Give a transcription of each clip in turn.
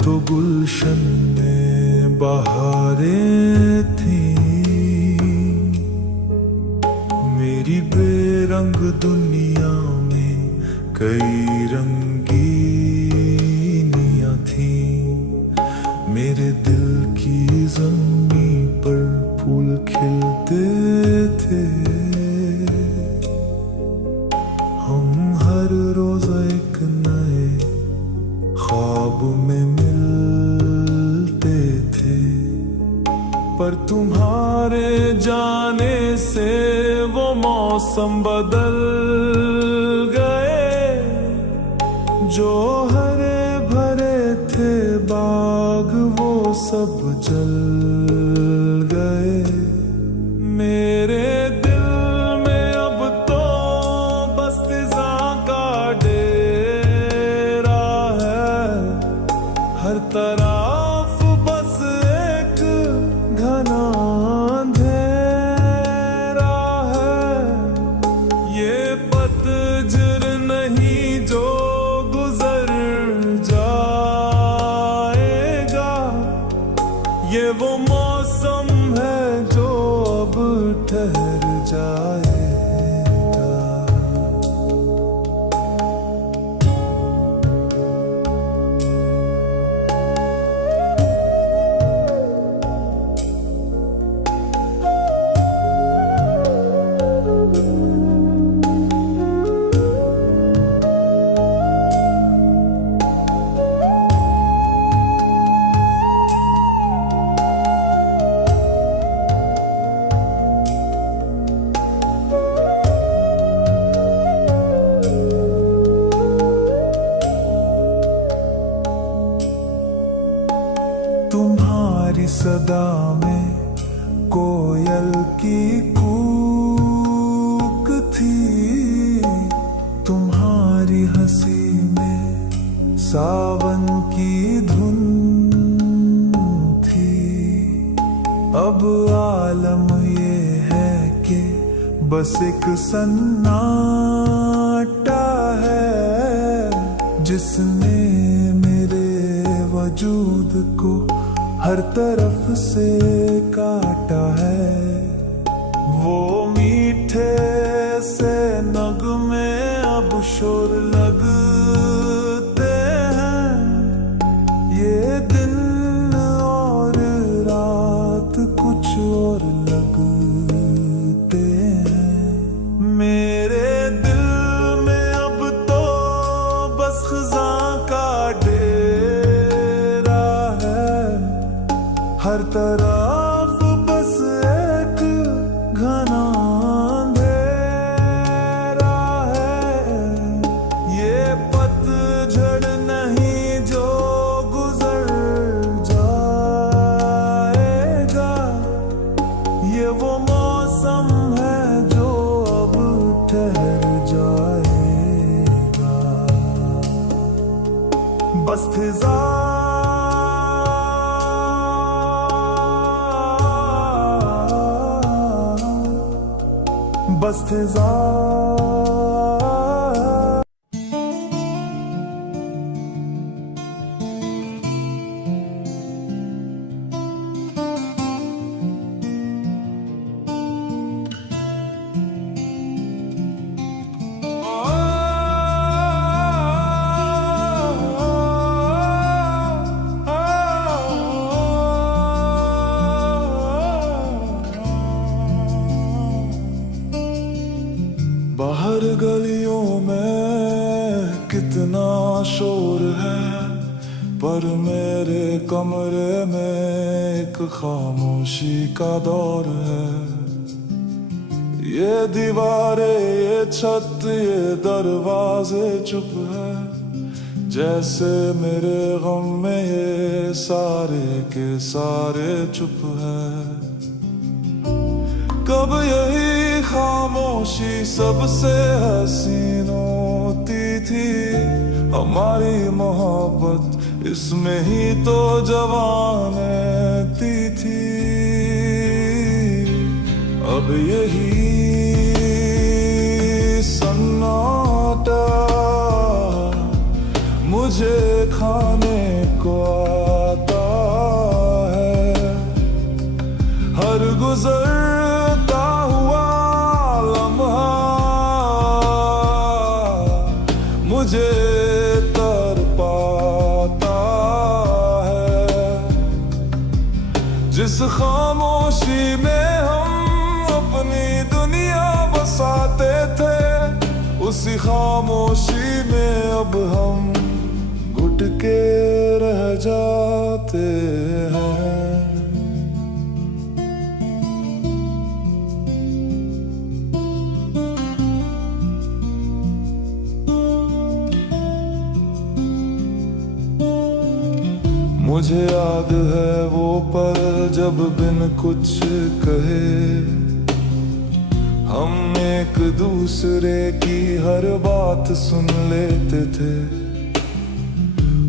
तो गुलशन में बहारें थी, मेरी बेरंग दुनिया में कई रंगीनियां थी। मेरे दिल की ज़मीं पर फूल खिलते थे, हम हर रोज एक नए ख्वाब में मिलते थे। पर तुम्हारे जाने से वो मौसम बदल गए, जो हरे भरे थे बाग वो सब जल गए। मेरे दिल में अब तो बस फिज़ा का डेरा है, हर तरफ बस एक घना अंधेरा है। ये पतझड़ नहीं जो गुजर जाएगा, ये वो मौसम है जो अब ठहर जाएगा। तुम्हारी सदा में कोयल की कूक थी, तुम्हारी हंसी में सावन की धुन थी। अब आलम ये है कि बस एक सन्नाटा है, जिसने मेरे वजूद को हर तरफ से काटा है। वो मीठे से नगमे अब शोर लगते हैं, ये दिन और रात कुछ और लगते हैं। मेरे दिल में अब तो बस ख़ज़ा का डेरा है, हर तरफ बस एक घना अंधेरा है। ये पतझड़ नहीं जो गुजर जाएगा, ये वो मौसम है जो अब ठहर जाएगा। बस फिज़ा बस फिज़ा बाहर गलियों में कितना शोर है, पर मेरे कमरे में एक खामोशी का दौर है। ये दीवारें, ये छत, ये दरवाजे चुप है, जैसे मेरे गम में ये सारे के सारे चुप है। कब यही खामोशी सबसे हसीन होती थी, हमारी मोहब्बत इसमें ही तो जवानती थी। अब यही सन्नाटा मुझे खाने को आता है। हर गुजरता हुआ लम्हा मुझे तड़पाता है। जिस खामोशी में हम अपनी दुनिया बसाते थे, उसी खामोशी में अब हम घुट के रह जाते हैं। मुझे याद है वो पल जब बिन कुछ कहे हम एक दूसरे की हर बात सुन लेते थे।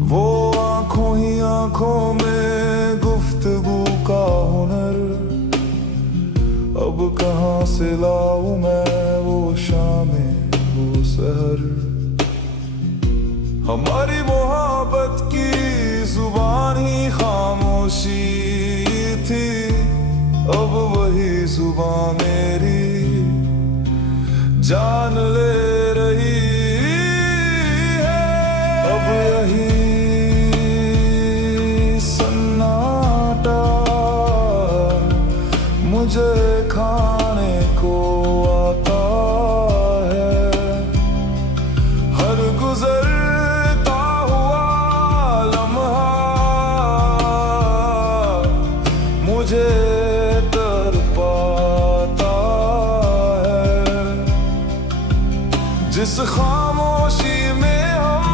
वो आंखों ही आंखों में गुफ्तगू का हुनर, अब कहाँ से लाऊं मैं वो शामें वो सहर। हमारी मोहब्बत की जुबान ही खामोशी थी, अब वही जुबान मेरी जान ले रही है। अब यही सन्नाटा मुझे खाने को आता है। हर गुजरता हुआ लम्हा मुझे तड़पाता है। जिस खामोशी में हम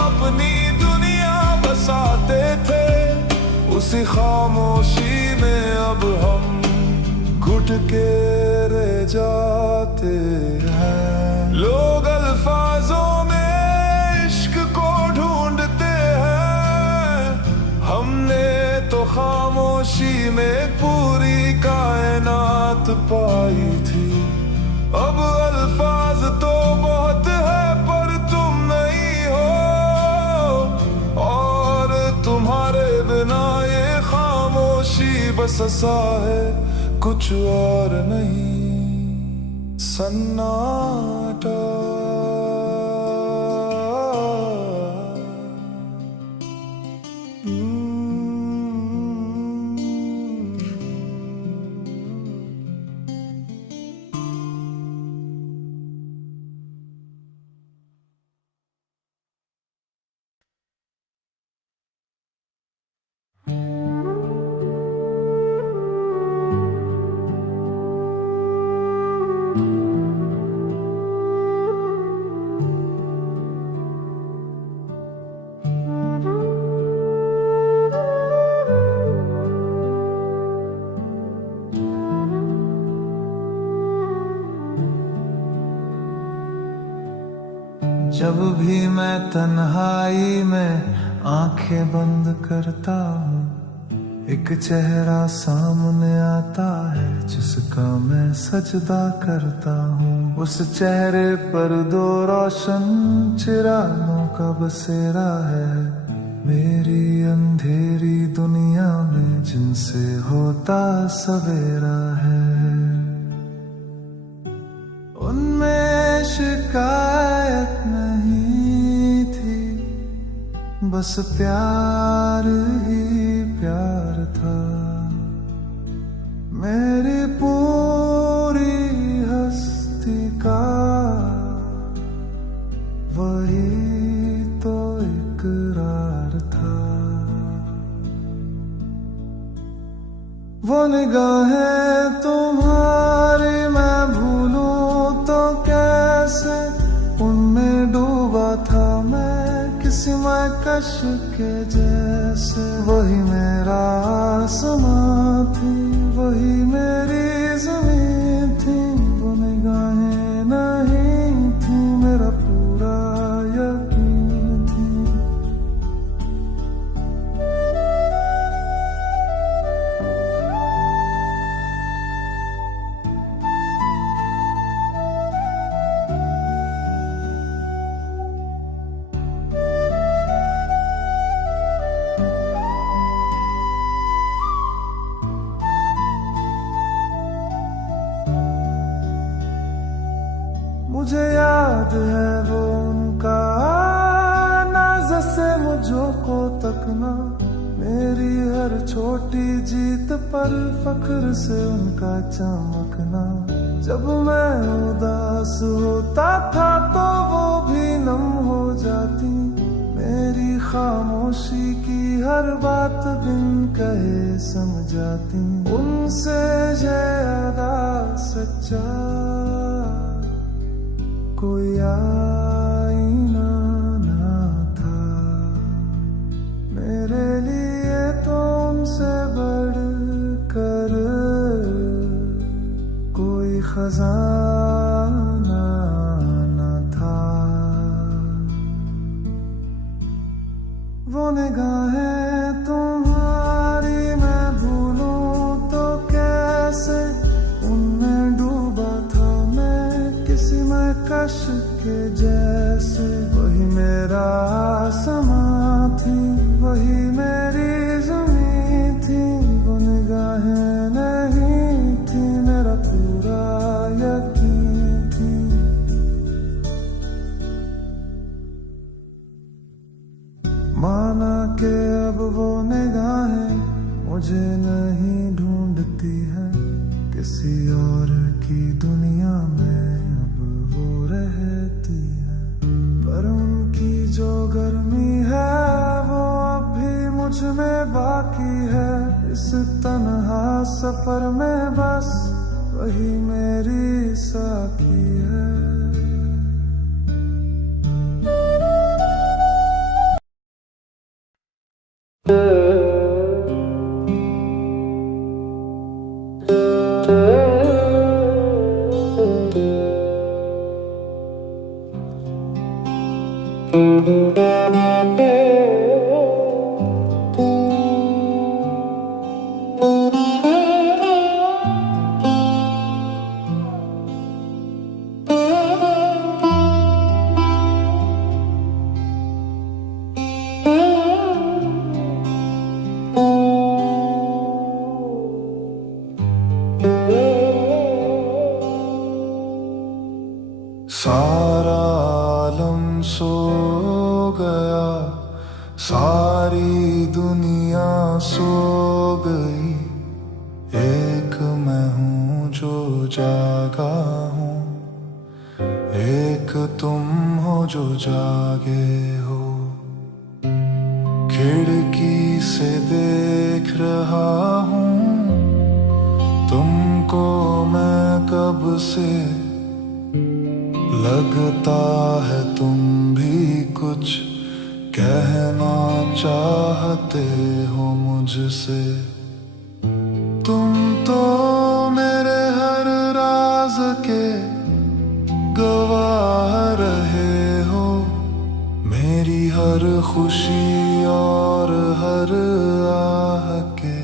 अपनी दुनिया बसाते थे, उसी खामोशी में अब हम घुट के रह जाते हैं। लोग अल्फाजों में इश्क को ढूंढते हैं, हमने तो खामोशी में पूरी कायनात पाई थी। अब अल्फाज तो बहुत है पर तुम नहीं हो, और तुम्हारे बिना ये खामोशी बस सा है, कुछ और नहीं। सन्नाटा जब भी मैं तन्हाई में आंखें बंद करता हूँ, एक चेहरा सामने आता है जिसका मैं सजदा करता हूँ। उस चेहरे पर दो रोशन चिरागों का बसेरा है, मेरी अंधेरी दुनिया में जिनसे होता सवेरा है। उनमें शिकायत नहीं थी, बस प्यार ही प्यार था। मेरी पूरी हस्ती का वही तो इकरार था। वो निगाहें तुम्हारी मैं भूलूं तो कैसे, उनमें डूबा था मैं किसी महकश के जैसे। वही मेरा आसमां थी, वही मेरी ज़मीन थी, वो निगाहें नहीं थी, मेरा पूरा यकीन थी। भागना, मेरी हर छोटी जीत पर फख्र से उनका चमकना। जब मैं उदास होता था तो वो भी नम हो जाती, मेरी खामोशी की हर बात बिन कहे समझाती। उनसे ज्यादा सच्चा कोई आईना ना था, मेरे लिए तो उनसे बढ़कर कोई खजाना न था। वो निगाहें तुम्हारी मैं भूलूं तो कैसे, उनमें डूबा था मैं किसी में कश के जैसे। वही मेरा आसमां थी, वही मेरी ज़मीं थी, वो निगाहें नहीं थी मेरा पूरा यकीन थी। माना के अब वो निगाहें मुझे नहीं ढूंढती है, किसी और की दुनिया में अब वो रहती है। पर उनकी जो गर्मी है वो अब भी मुझ में बाकी है। इस तन्हा सफर में बस वही मेरी साथी है। सारा आलम सो गया, सारी दुनिया सो गई, एक मैं हूँ जो जागा हूँ, एक तुम हो जो जागे हो। खिड़की से देख रहा हूँ तुमको मैं कब से, लगता है तुम भी कुछ कहना चाहते हो मुझसे। तुम तो मेरे हर राज के गवाह रहे हो, मेरी हर खुशी और हर आह के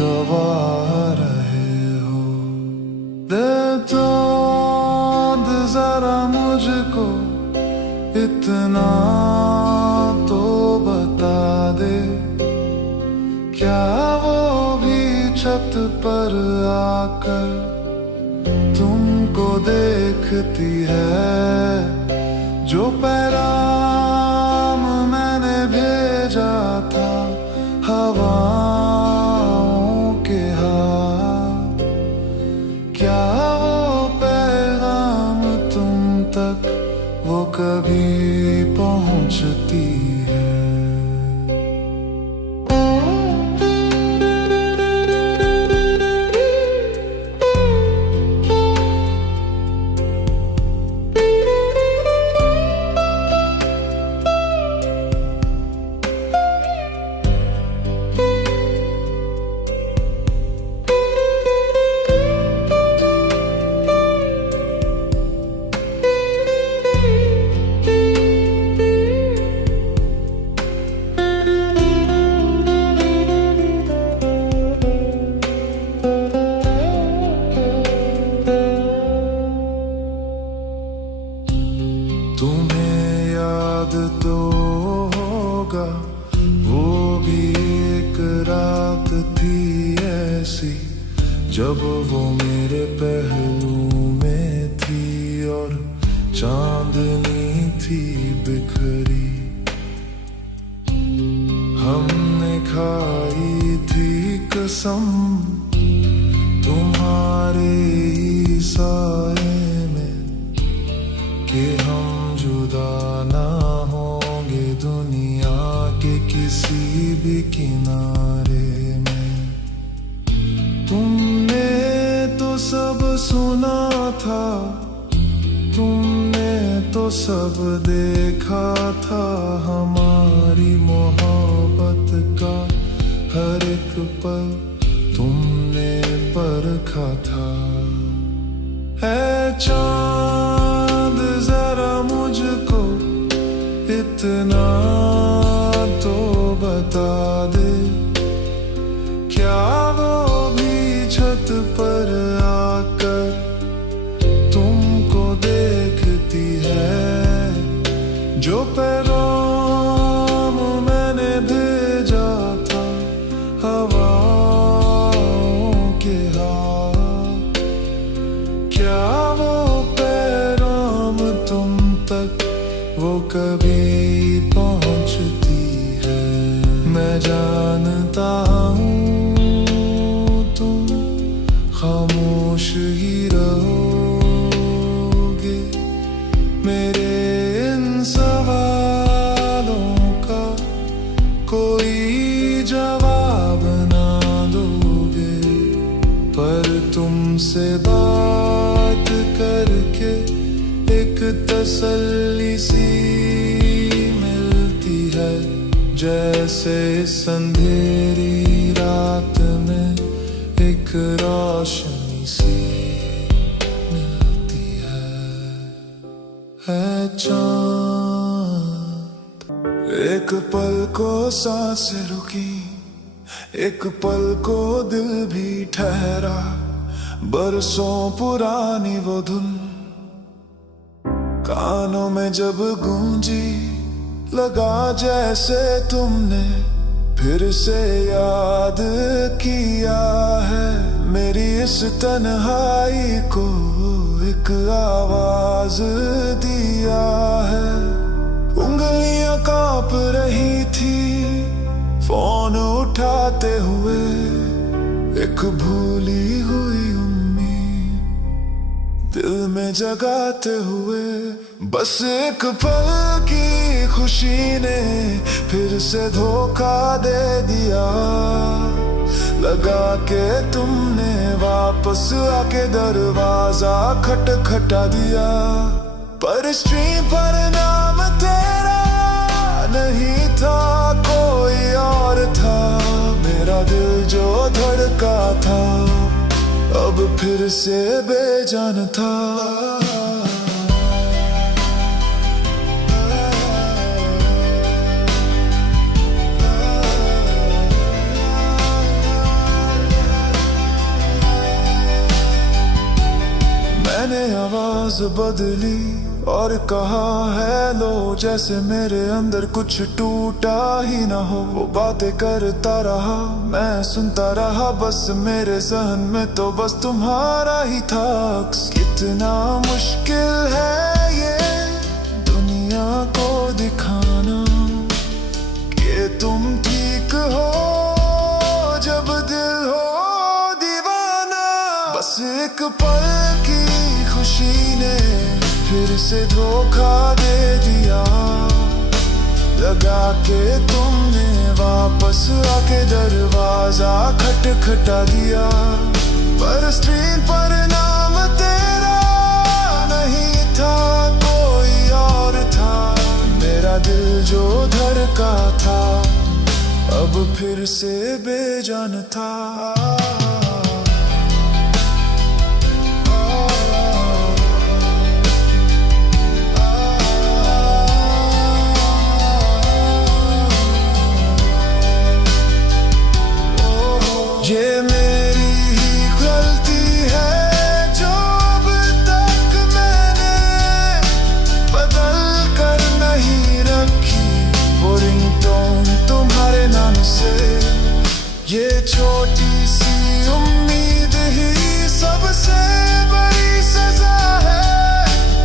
गवाह रहे हो। दे तो जरा मुझको इतना तो बता दे, क्या वो भी छत पर आकर तुमको देखती है, जो पैगाम मैंने भेजा था हवाओं के हाथ। क्या तक वो कभी पहुंचती है? तुम्हें याद तो होगा वो भी एक रात थी ऐसी, जब वो मेरे पहलू में थी और चांदनी थी बिखरी। कसम तुम्हारे ही साए में कि हम जुदा ना होंगे दुनिया के किसी भी किनारे में। तुमने तो सब सुना था, तुमने तो सब देखा था, हमारी मोहब्बत का हर एक पल तुमने परखा था। है चांद जरा मुझको इतना तो बता दे, क्या वो भी छत पर आकर तुमको देखती है, जो पैगाम मैंने भेजा था हवाओं के हाथ, क्या वो पैगाम तुम तक वो कभी पहुंचती है। मैं जानता हूँ तुम खामोश ही रहोगे, मेरे इन सवालों का कोई जवाब ना दोगे, पर तुमसे बात करके एक तसल्ली सी मिलती है, जैसे इस अंधेरी रात में एक रोशनी सी मिलती है चाँद। एक पल को सांसें रुकी, एक पल को दिल भी ठहरा, बरसों पुरानी वो धुन कानों में जब गूंजी, लगा जैसे तुमने फिर से याद किया है। मेरी इस तन्हाई को एक आवाज दिया है। उंगलियां कांप रही थी फोन उठाते हुए, एक भूली हुई उम्मीद दिल में जगाते हुए। बस एक पल की खुशी ने फिर से धोखा दे दिया, लगा के तुमने वापस आके दरवाजा खटखटा दिया, पर स्क्रीन पर नाम तेरा नहीं था, कोई और था। मेरा दिल जो धड़का था अब फिर से बेजान था। मैंने आवाज बदली और कहा हेलो, जैसे मेरे अंदर कुछ टूटा ही ना हो। वो बातें करता रहा, मैं सुनता रहा, बस मेरे जहन में तो बस तुम्हारा ही था। कितना मुश्किल है ये दुनिया को दिखाना कि तुम ठीक हो जब दिल हो दीवाना। बस एक पल की खुशी ने फिर से धोखा दे दिया, लगा के तुमने वापस आके दरवाजा खटखटा दिया, पर स्क्रीन पर नाम तेरा नहीं था, कोई और था। मेरा दिल जो धड़का था अब फिर से बेजान था। ये मेरी ही गलती है जो अब तक मैंने बदल कर नहीं रखी, वो रिंगटोन तुम्हारे नाम से। ये छोटी सी उम्मीद ही सबसे बड़ी सजा है,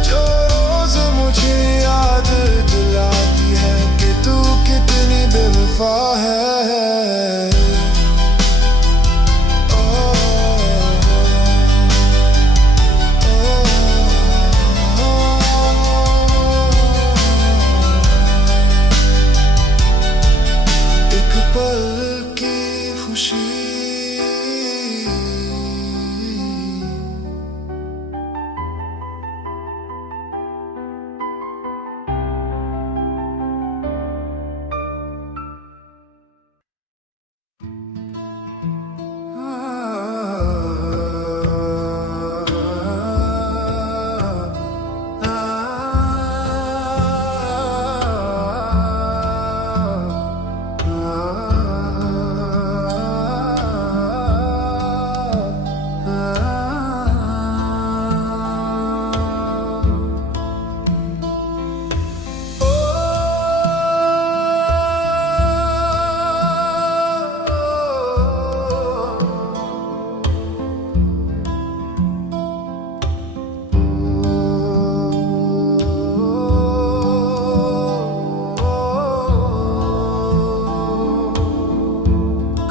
जो रोज मुझे याद दिलाती है कि तू कितनी बेवफा है। खामोशी।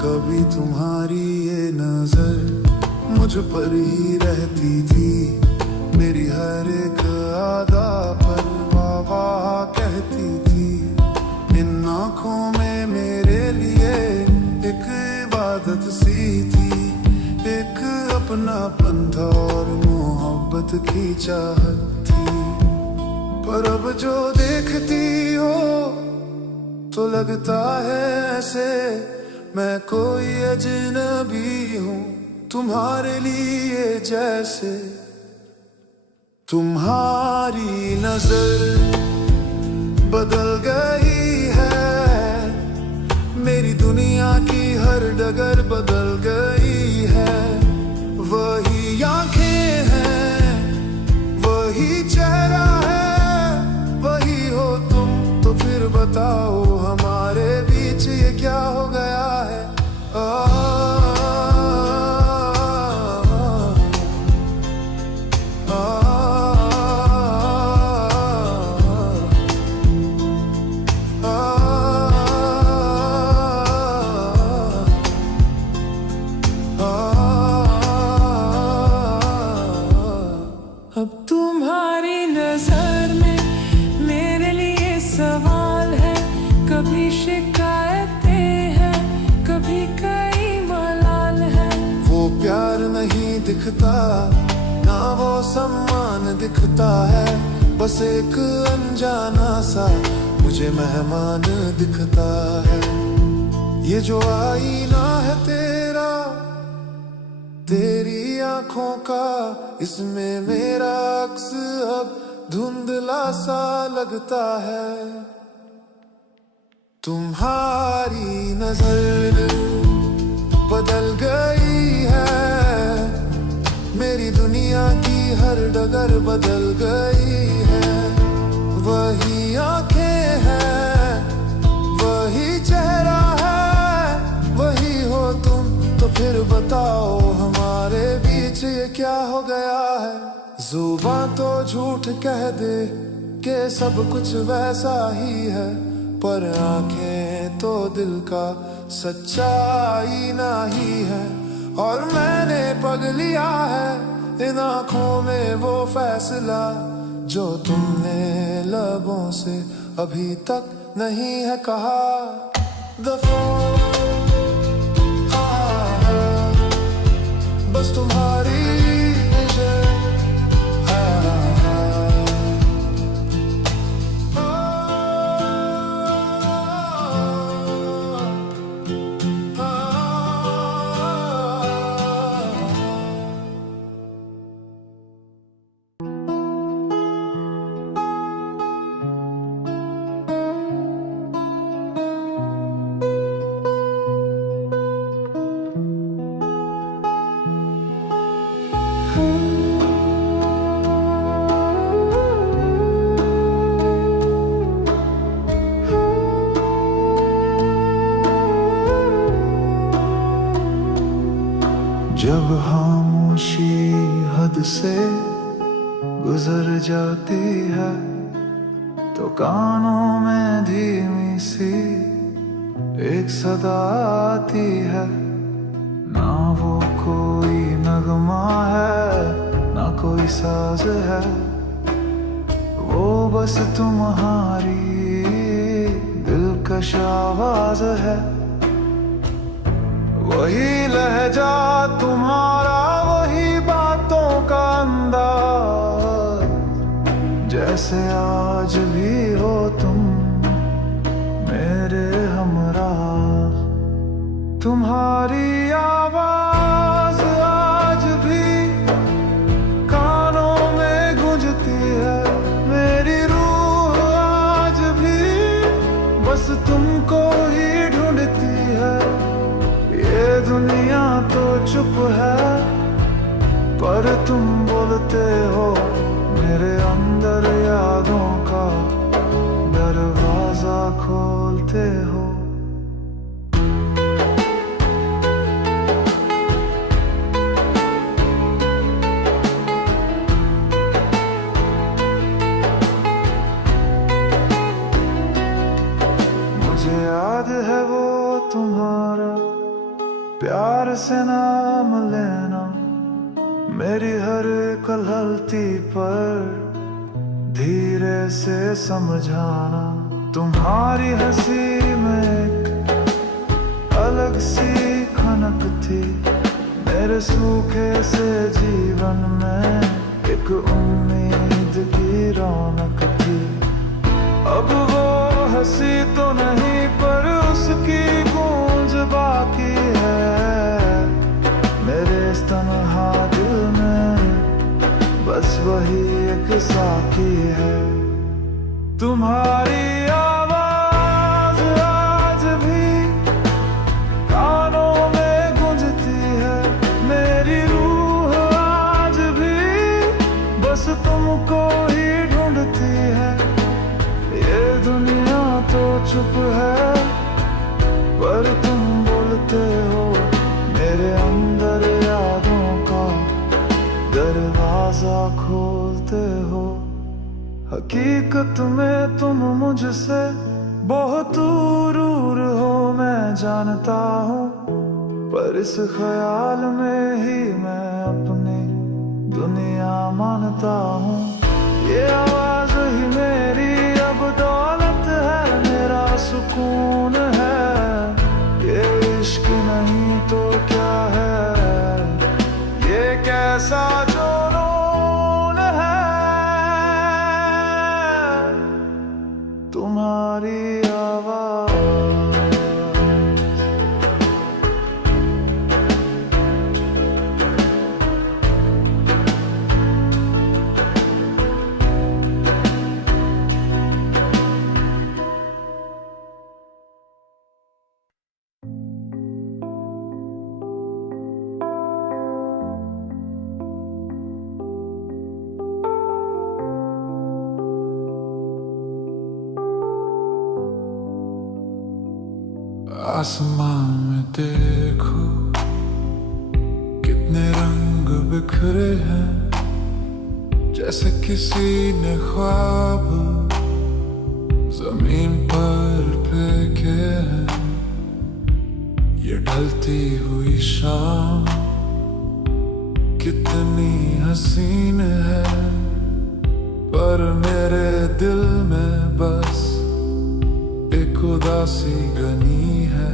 कभी तुम्हारी ये नजर मुझ पर ही रहती थी, मेरी हर एक अदा पर वाह वाह कहती थी। इन आँखों में मेरे लिए एक इबादत सी थी, एक अपनापन था और मोहब्बत की चाहत थी। पर अब जो देखती हो तो लगता है ऐसे मैं कोई अजनबी हूँ तुम्हारे लिए, जैसे तुम्हारी नजर बदल गई है, मेरी दुनिया की हर डगर बदल गई है। वही आंखें हैं, वही चेहरा है, वही हो तुम, तो फिर बताओ हमारे बीच ये क्या हो गया है। अब तुम्हारी नजर में मेरे लिए सवाल है, कभी शिकायतें हैं, कभी कई मलाल है। वो प्यार नहीं दिखता ना वो सम्मान दिखता है, बस एक अनजाना सा मुझे मेहमान दिखता है। ये जो आईना है तेरा, तेरी आंखों का, इसमें मेरा अक्स अब धुंधला सा लगता है। तुम्हारी नजर बदल गई है, मेरी दुनिया की हर डगर बदल गई है। वही आंखें हैं, वही चेहरा है, वही हो तुम, तो फिर बताओ हमारे बीच ये क्या हो गया है। जुबां तो झूठ कह दे कि सब कुछ वैसा ही है, पर आंखें तो दिल का सच्चा आईना ही है। और मैंने पग लिया है इन आंखों में वो फैसला जो तुमने लबों से अभी तक नहीं है कहा। दफा बस तुम्हारी जब खामोशी हद से गुजर जाती है तो कानों में धीमी सी एक सदा आती है। ना वो कोई नगमा है ना कोई साज है, वो बस तुम्हारी दिलकश आवाज है। लहजा तुम्हारा वही बातों का अंदाज, जैसे आज भी हो तुम मेरे हमराह। तुम्हारी आवाज आज भी कानों में गूंजती है, मेरी रूह आज भी बस तुमको ही ढूंढती है। ये दुनिया तो चुप है पर तुम बोलते हो, मेरे अंदर यादों का दरवाजा खोलते हो। मुझे याद है वो तुम्हारा प्यार से नाम लेना, मेरी हर कलहलती पर धीरे से समझाना। तुम्हारी हंसी में एक अलग सी खनक थी, मेरे सूखे से जीवन में एक उम्मीद की रौनक थी। अब वो हंसी तो नहीं पर उसकी गूंज बाकी है, मेरे इस तन्हा दिल में बस वही एक साथी है। तुम्हारी आवाज आज भी कानों में गूंजती है, मेरी रूह आज भी बस तुमको ही ढूंढती है। ये दुनिया तो चुप है पर तुम बोलते हो, मेरे अंदर यादों का दरवाजा खोलते हो। हकीकत में तुम मुझसे बहुत दूर हो मैं जानता हूँ, पर इस ख्याल में ही मैं अपनी दुनिया मानता हूँ। ये आवाज ही मेरी अब दौलत है, मेरा सुकून है। ये इश्क नहीं तो क्या है, ये कैसा जुनून है। तुम्हारी आवाज आसमां में देखो कितने रंग बिखरे हैं, जैसे किसी ने ख्वाब जमीन पर फेंके हैं। ये ढलती हुई शाम कितनी हसीन है, पर मेरे दिल में बस एक उदासी घनी है।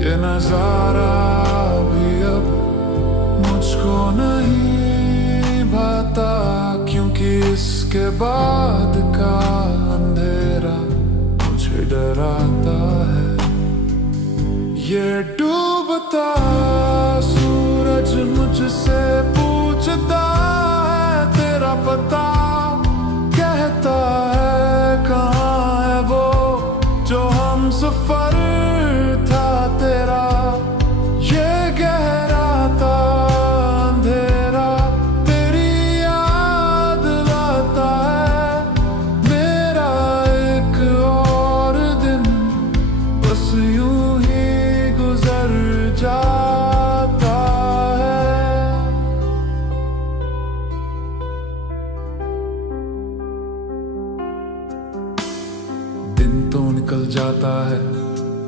ये नजारा भी अब मुझको नहीं भाता, क्योंकि इसके बाद का अंधेरा मुझे डराता है। ये डूबता सूरज मुझसे पूछता है तेरा पता, कहता है कहाँ है वो जो हम सफर था तेरा। ये गहरा था अंधेरा तेरी याद लाता है, मेरा एक और दिन बस यूं ही गुजर जाता है। दिन तो निकल जाता है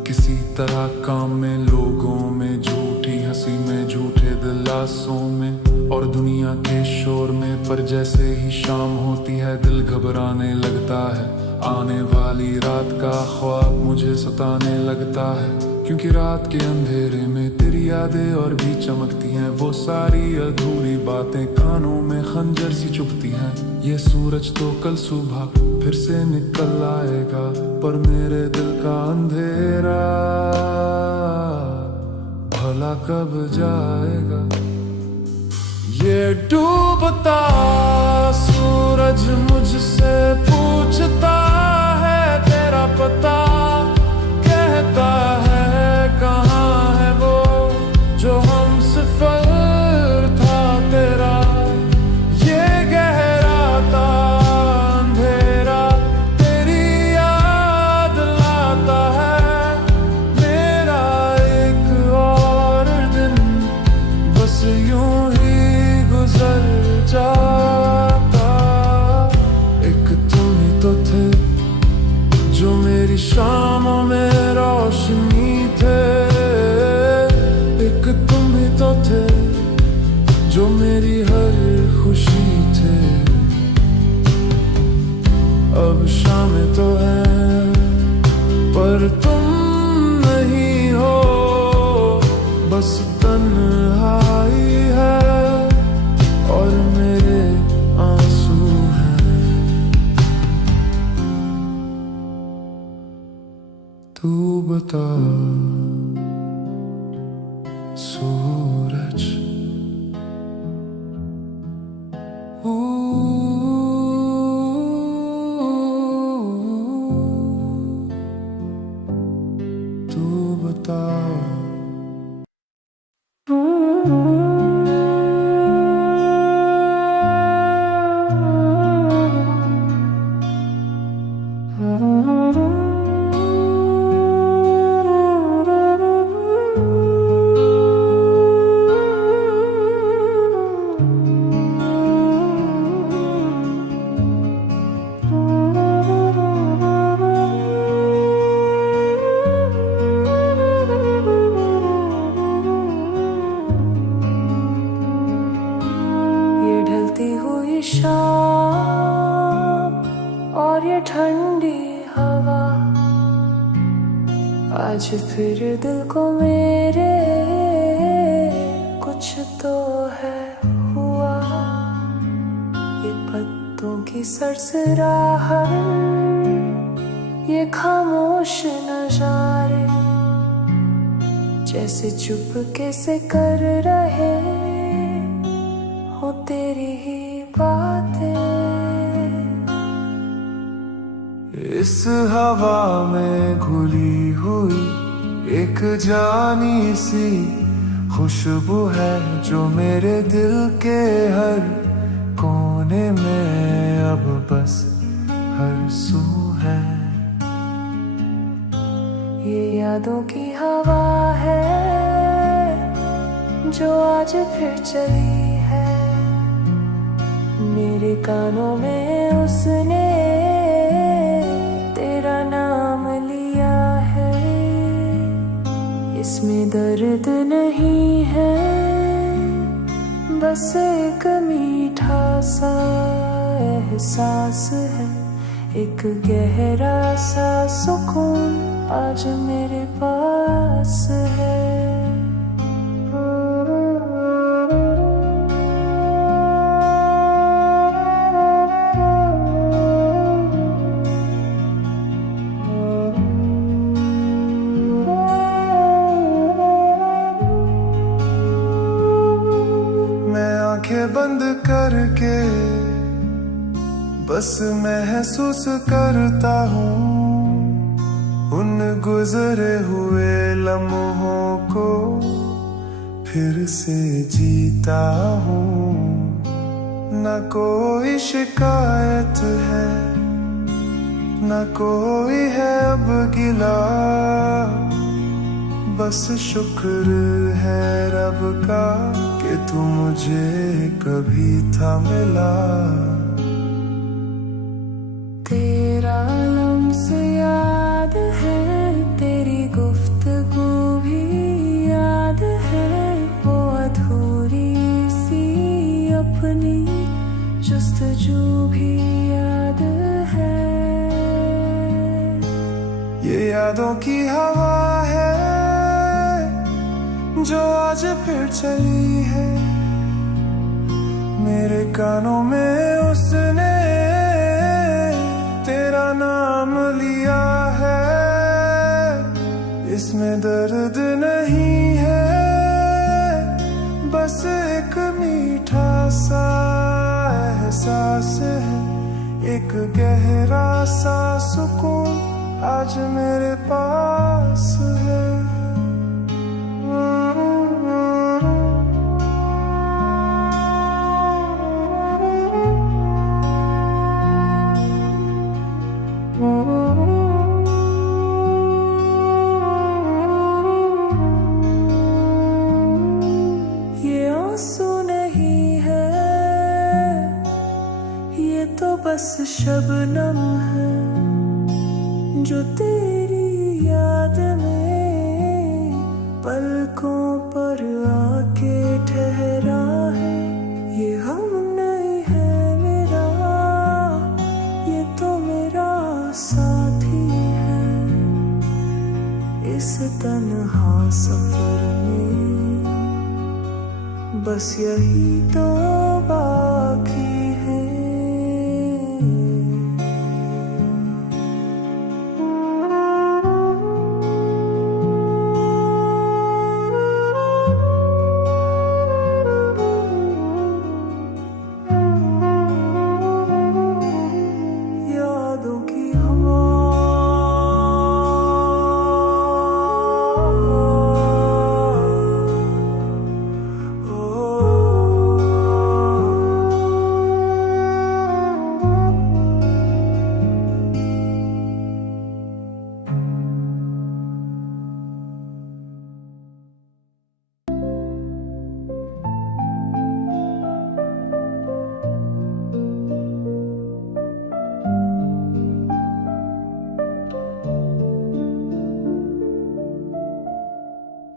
किसी तरह, काम में, लोगों में, झूठी हंसी में, झूठे दिलासों में और दुनिया के शोर में। पर जैसे ही शाम होती है दिल घबराने लगता है, आने वाली रात का ख्वाब मुझे सताने लगता है। क्योंकि रात के अंधेरे में तेरी यादें और भी चमकती हैं। वो सारी अधूरी बातें कानों में खंजर सी चुभती हैं। ये सूरज तो कल सुबह फिर से निकल आएगा, पर मेरे दिल का अंधेरा भला कब जाएगा। ये डूबता सूरज मुझसे पूछता है तेरा पता, कहता है कहाँ है वो जो हम सफर था तेरा। ये गहरा था अंधेरा तेरी याद लाता है, मेरा एक और दिन बस यूं ही गुजर जाता। एक तुम ही तो थे जो मेरी शामों में रोशनी थे, एक तुम ही तो थे जो मेरी हर खुशी थे। अब शामें तो हैं पर तुम नहीं हो, बस तन्हाई है और मेरे आंसू हैं। तू बता सूरज, तू बता। शाम और ये ठंडी हवा, आज फिर दिल को मेरे कुछ तो है हुआ। ये पत्तों की सरसराहट, ये खामोश नजारे जैसे चुपके से कर रहे हो तेरी ही बातें। इस हवा में घुली हुई एक जानी सी खुशबू है जो मेरे दिल के हर कोने में अब बस हर सू है। ये यादों की हवा है जो आज फिर चली है, मेरे कानों में उसने तेरा नाम लिया है। इसमें दर्द नहीं है, बस एक मीठा सा एहसास है, एक गहरा सा सुकून आज मेरे पास है। आंखें बंद करके बस महसूस करता हूँ उन गुजरे हुए लम्हों को फिर से जीता हूँ। न कोई शिकायत है न कोई है अब गिला, बस शुक्र है रब का कि तू मुझे कभी था मिला। तेरा लम्स याद है, तेरी गुफ्तगू भी याद है, वो अधूरी सी अपनी जुस्तजू भी याद है। ये यादों की हवा है आज फिर चली है मेरे कानों में उसने तेरा नाम लिया है। इसमें दर्द नहीं है, बस एक मीठा सा एहसास है, एक गहरा सा सुकून आज मेरे पास है। ये आंसू नहीं है, ये तो बस शबनम है जो तेरी याद में पलकों पर आके ठहरा है। ये हम नहीं है मेरा, ये तो मेरा साथी है इस तन्हा सफर में, बस यही तो बाकी है। यादों की हवा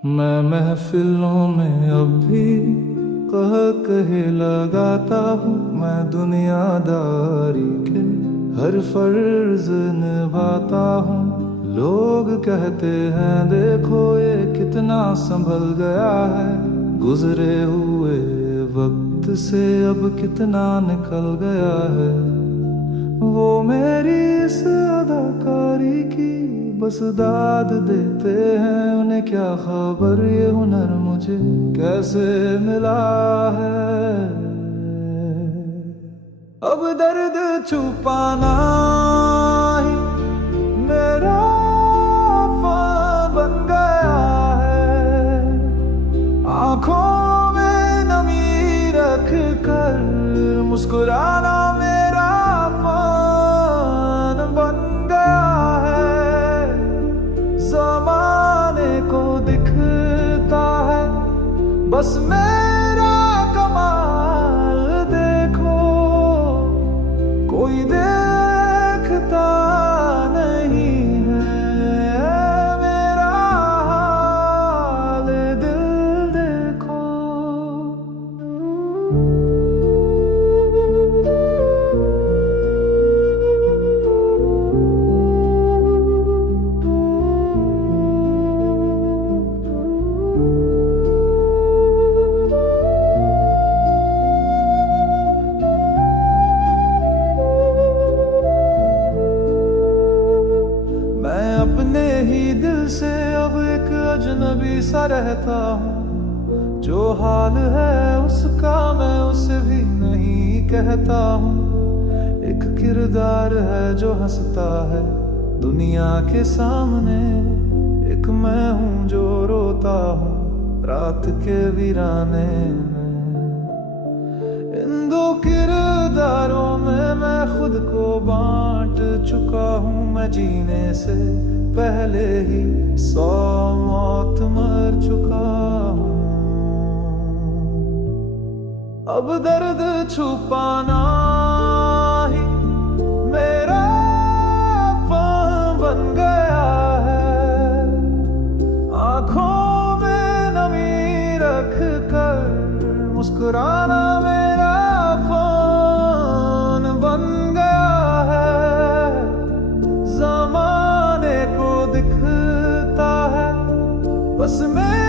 मैं महफिलों में अब भी कहे लगाता हूँ, मैं दुनियादारी के हर फर्ज निभाता हूँ। लोग कहते हैं देखो ये कितना संभल गया है, गुजरे हुए वक्त से अब कितना निकल गया है। वो मेरी इस अदाकारी की बस दाद देते हैं, उन्हें क्या खबर ये हुनर मुझे कैसे मिला है। अब दर्द छुपाना ही मेरा फन बन गया है, आंखों में नमी रख कर मुस्कुराना मेरा फन बन गया है। ज़माने को दिखता है बस मेरा कमाल देखो, कोई देखता नहीं है मेरा हाल दिल देखो। अपने ही दिल से अब एक अजनबी सा रहता हूँ, जो हाल है उसका मैं उसे भी नहीं कहता हूँ। एक किरदार है जो हंसता है दुनिया के सामने, एक मैं हूँ जो रोता हूँ रात के वीराने में। इन दो किरदारों में मैं खुद को बांट चुका हूँ, मैं जीने से पहले ही 100 मौत मर चुका हूँ। अब दर्द छुपाना ही मेरा फन बन गया है, आंखों में नमी रख कर मुस्कुराना मेरा फन बन गया है। ज़माने को दिखता है बस मैं